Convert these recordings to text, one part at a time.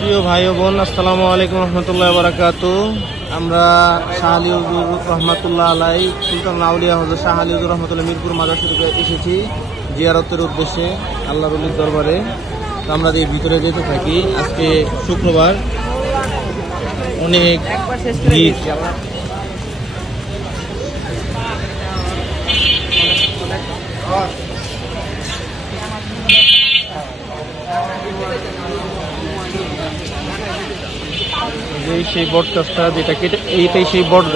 প্রিয় ভাই ও বোন, আসসালামু আলাইকুম রহমতুল্লাহ বারাকাতু। আমরা শাহ আলী হুজুর রহমতুল্লাহ আলাই, সুলতান আউলিয়া হযরত শাহ আলী হুজুর রহমতুল্লাহ মিরপুর মাজার শরীফে এসেছি জিয়ারতের উদ্দেশ্যে আল্লাহর ওলির দরবারে। তো আমরা এই ভিতরে যেতে থাকি। আজকে শুক্রবার, অনেক ভিড়। সেই বট গাছটা যেটা কেটে, এইটাই সেই বট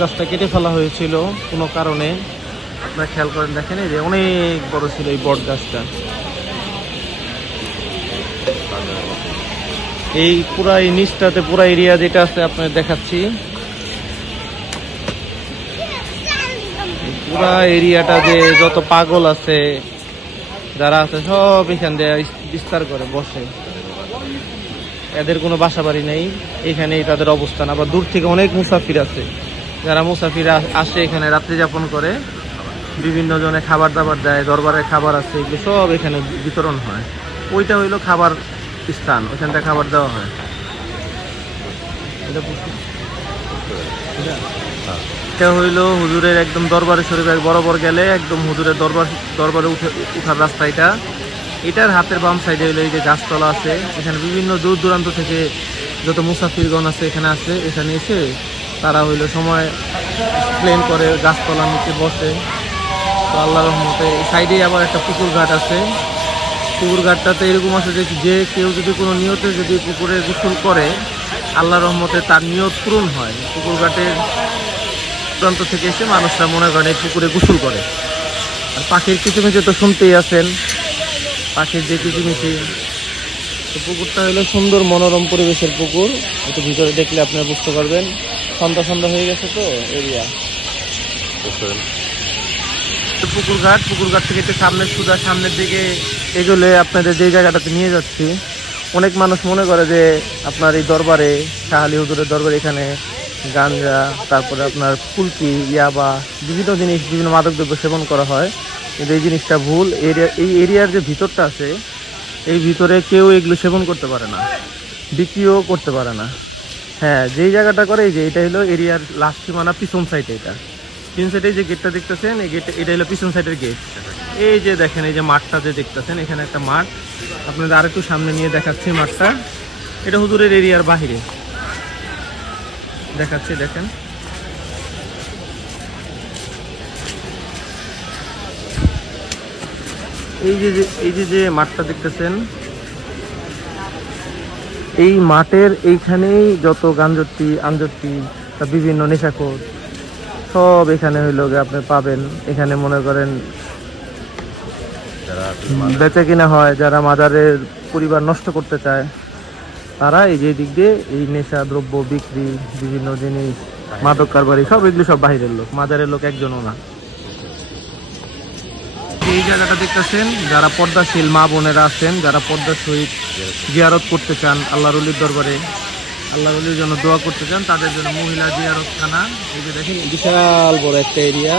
গাছটা কেটে ফেলা হয়েছিল কোনো কারণে। আপনারা খেয়াল করেন, দেখেন এই যে অনেক বড় ছিল এই বট গাছটা। এই পুরা এই নিচটাতে পুরা এরিয়া যেটা আছে আপনাদের দেখাচ্ছি। পুরা এরিয়াটা যে যত পাগল আছে যারা আছে সব এখান দিয়ে বিস্তার করে বসে। এদের কোনো বাসা বাড়ি নেই, এখানেই তাদের অবস্থান। আবার দূর থেকে অনেক মুসাফির আছে, যারা মুসাফির আসে এখানে রাত্রি যাপন করে। বিভিন্ন জনে খাবার দাবার দেয়, দরবারের খাবার আছে, এগুলো সব এখানে বিতরণ হয়। ওইটা হইলো খাবার স্থান, ওইখান থেকে খাবার দেওয়া হয়। এটা হইলো হুজুরের একদম দরবারে শরীফ, বরাবর গেলে একদম হুজুরের দরবারে উঠার রাস্তা। এটার হাতের বাম সাইডে হইলো এই যে গাছতলা আছে। এখানে বিভিন্ন দূর দূরান্ত থেকে যত মুসাফিরগণ আছে এখানে আসে। এখানে এসে তারা হইলো সময় প্লেন করে গাছতলার নিচে বসে। তো আল্লাহর রহমতে এই সাইডে আবার একটা পুকুর ঘাট আছে। পুকুর ঘাটটাতে এরকম আছে যে কেউ যদি কোনো নিয়তে যদি পুকুরে গোসল করে, আল্লাহর রহমতে তার নিয়ত পূরণ হয়। পুকুর ঘাটের প্রান্ত থেকে এসে মানুষরা মনে করেন এই পুকুরে গোসল করে। আর পাখির কিচিমিচি তো শুনতেই আছেন, পাখির যে কিচিমিচি। তো পুকুরটা হলো সুন্দর মনোরম পরিবেশের পুকুর। একটু ভিতরে দেখলে আপনারা বুঝতে পারবেন। সন্ধ্যা হয়ে গেছে তো এরিয়া। পুকুর ঘাট থেকে একটু সামনের দিকে এগুলো আপনাদের যে জায়গাটাতে নিয়ে যাচ্ছি। অনেক মানুষ মনে করে যে আপনার এই দরবারে, শাহ আলী হুজুরের দরবারে, এখানে গাঞ্জা, তারপরে আপনার ফুলকি, ইয়াবা, বিভিন্ন জিনিস, বিভিন্ন মাদকদ্রব্য সেবন করা হয়। কিন্তু এই জিনিসটা ভুল। এই এরিয়ার যে ভিতরটা আছে, এই ভিতরে কেউ এগুলো সেবন করতে পারে না, বিক্রিও করতে পারে না। হ্যাঁ, যেই জায়গাটা করে, এই যে এটা হলো এরিয়ার লাস্ট সীমানা, পিছন সাইডে। পিছন সাইডে যে গেটটা দেখতেছেন, এই গেট, এটা হলো পিছন সাইডের গেট। এই যে দেখেন, এই যে মাঠটা যে দেখতেছেন, এখানে একটা মাঠ আপনাদের আরেকটু সামনে নিয়ে দেখাচ্ছি। মাঠটা এটা হুজুরের এরিয়ার বাহিরে দেখাচ্ছি, দেখেন। এই যে মাঠটা দেখতেছেন, এই মাঠের এইখানেই যত গাঞ্জটি আঞ্জটি বিভিন্ন নেশাখোর সব এখানে হইলো আপনি পাবেন। এখানে মনে করেন বেচা কিনা হয়। যারা মাজারের পরিবার নষ্ট করতে চায়, তারা এই যে দিক দিয়ে এই নেশা দ্রব্য বিক্রি, বিভিন্ন জিনিস, মাদক কারবারি, সব এগুলো সব বাহিরের লোক, মাজারের লোক একজনও না। এই জায়গাটা দেখতেছেন, যারা পর্দাশীল মা বোনেরা আছেন, যারা পর্দার সহিত জিয়ারত করতে চান আল্লাহর ওলির দরবারে, আল্লাহর ওলির জন্য দোয়া করতে চান, তাদের জন্য মহিলা জিয়ারতখানা। এই যে দেখেন, বিশাল বড় একটা এরিয়া।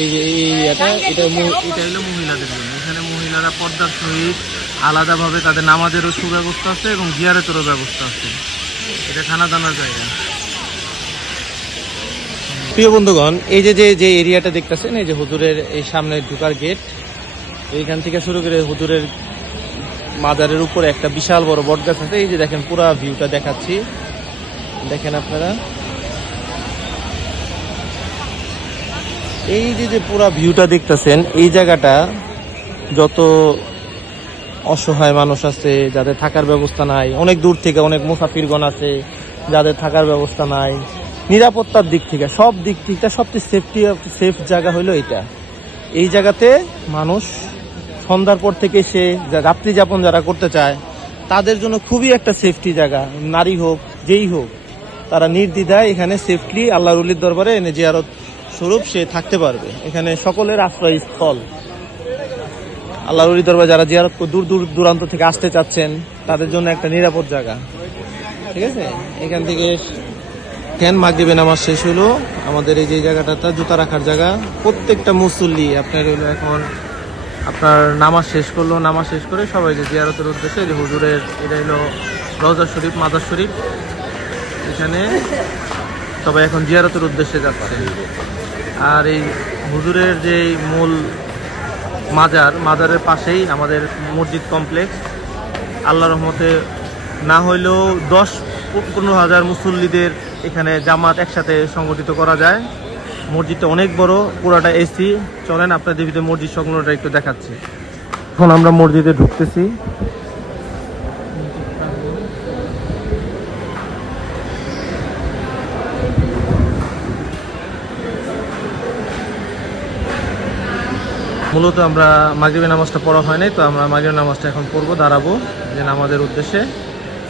এই যে এই এরিয়াটা, এটা হলো মহিলাদের জন্য। এখানে মহিলারা পর্দার সহিত আলাদাভাবে তাদের নামাজেরও সুব্যবস্থা আছে এবং জিয়ারতেরও ব্যবস্থা আছে। এটা খানা দানার জায়গা। প্রিয় বন্ধুগণ, এই যে এরিয়াটা দেখতেছেন, এই যে হুজুরের এই সামনে ঢুকার গেট, এইখান থেকে শুরু করে হুজুরের মাজারের উপরে একটা বিশাল বড় বট গাছ আছে। এই যে দেখেন, পুরা ভিউটা দেখাচ্ছি, দেখেন আপনারা। এই যে পুরা ভিউটা দেখতেছেন, এই জায়গাটা যত অসহায় মানুষ আছে, যাদের থাকার ব্যবস্থা নাই, অনেক দূর থেকে অনেক মুসাফিরগণ আছে যাদের থাকার ব্যবস্থা নাই, নিরাপত্তার দিক থেকে, সব দিক থেকে সবচেয়ে সেফ জায়গা হইলো এটা। এই জায়গাতে মানুষ সন্ধ্যার পর থেকে সে রাত্রি যাপন যারা করতে চায়, তাদের জন্য খুবই একটা সেফটি জায়গা। নারী হোক, যেই হোক, তারা নির্দ্বিধায় এখানে সেফলি আল্লাহর ওলির দরবারে এনে জিয়ারত স্বরূপ সে থাকতে পারবে। এখানে সকলের আশ্রয়স্থল। আল্লাহর ওলির দরবারে যারা জিয়ারত দূর দূরান্ত থেকে আসতে চাচ্ছেন, তাদের জন্য একটা নিরাপদ জায়গা। ঠিক আছে, এখান থেকে মাগরিবের নামাজ শেষ হলো। আমাদের এই যে জায়গাটা জুতা রাখার জায়গা। প্রত্যেকটা মুসল্লি আপনার হলো এখন আপনার নামাজ শেষ করলো, নামাজ শেষ করে সবাই যে জিয়ারতের উদ্দেশ্যে যে হুজুরের এটা হলো রওজা শরীফ, মাজার শরীফ, এখানে সবাই এখন জিয়ারতের উদ্দেশ্যে যাচ্ছে। আর এই হুজুরের যে মূল মাজারের পাশেই আমাদের মসজিদ কমপ্লেক্স। আল্লাহর রহমতে না হইলেও 10-15 হাজার মুসল্লিদের এখানে জামাত একসাথে সংগঠিত করা যায়। মসজিদটা অনেক বড়, পুরাটা এসি। চলেন আপনাদের ভিতরে মসজিদ সংলগ্নটা একটু দেখাচ্ছি। এখন আমরা মসজিদে ঢুকতেছি। মূলত আমরা মাগরিবের নামাজটা পড়া হয় নাই, তো আমরা মাগরিবের নামাজটা এখন পড়বো, দাঁড়াবো যে নামাজের উদ্দেশ্যে।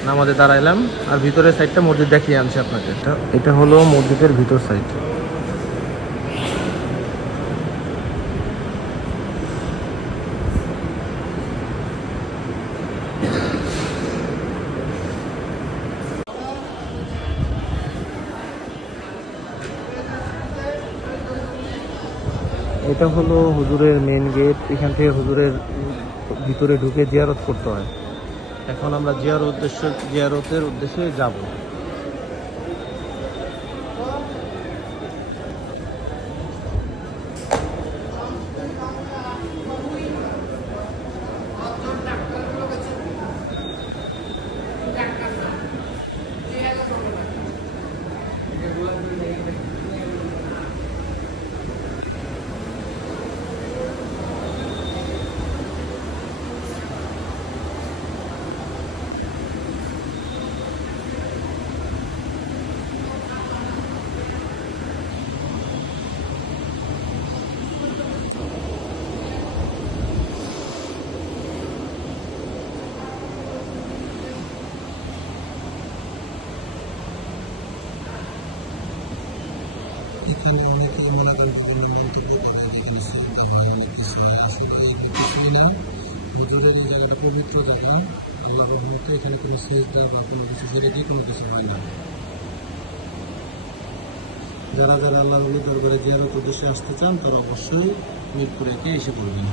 নামাজে দাঁড়াইলাম। আর ভিতরের সাইডটা মসজিদ দেখিয়ে আনছি আপনাকে। এটা হলো মসজিদের ভিতর সাইড। এটা হলো হুজুরের মেন গেট। এখান থেকে হুজুরের ভিতরে ঢুকে জিয়ারত করতে হয়। এখন আমরা জিয়ারতের উদ্দেশ্যে যাব। এখানে অনেকে মনোরম মন্তব্য করে, যেখানে অনেক কিছু আসলে এই কিছুই না। হুজুরের এই জায়গাটা পবিত্র জায়গা। আল্লাহর রহমতে এখানে কোনো সেজদা বা কোনো কিছু ছেড়ে দিয়ে কোনো কিছু হয় না। যারা যারা আল্লাহর ওলি দরবারে জিয়ারত উদ্দেশ্যে আসতে চান তারা অবশ্যই মিরপুরে এসে পড়বেন।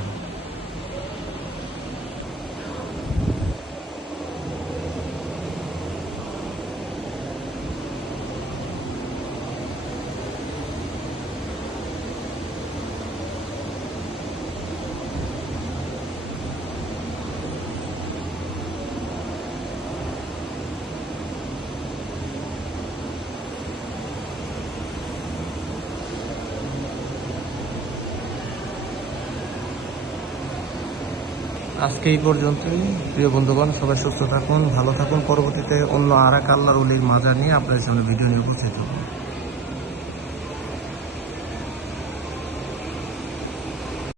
আজকে এই পর্যন্তই। প্রিয় বন্ধুগণ, সবাই সুস্থ থাকুন, ভালো থাকুন। পরবর্তীতে অন্য আর এক আল্লাহর ওলির মাজার নিয়ে আপনাদের সামনে ভিডিও নিয়ে উপস্থিত হব।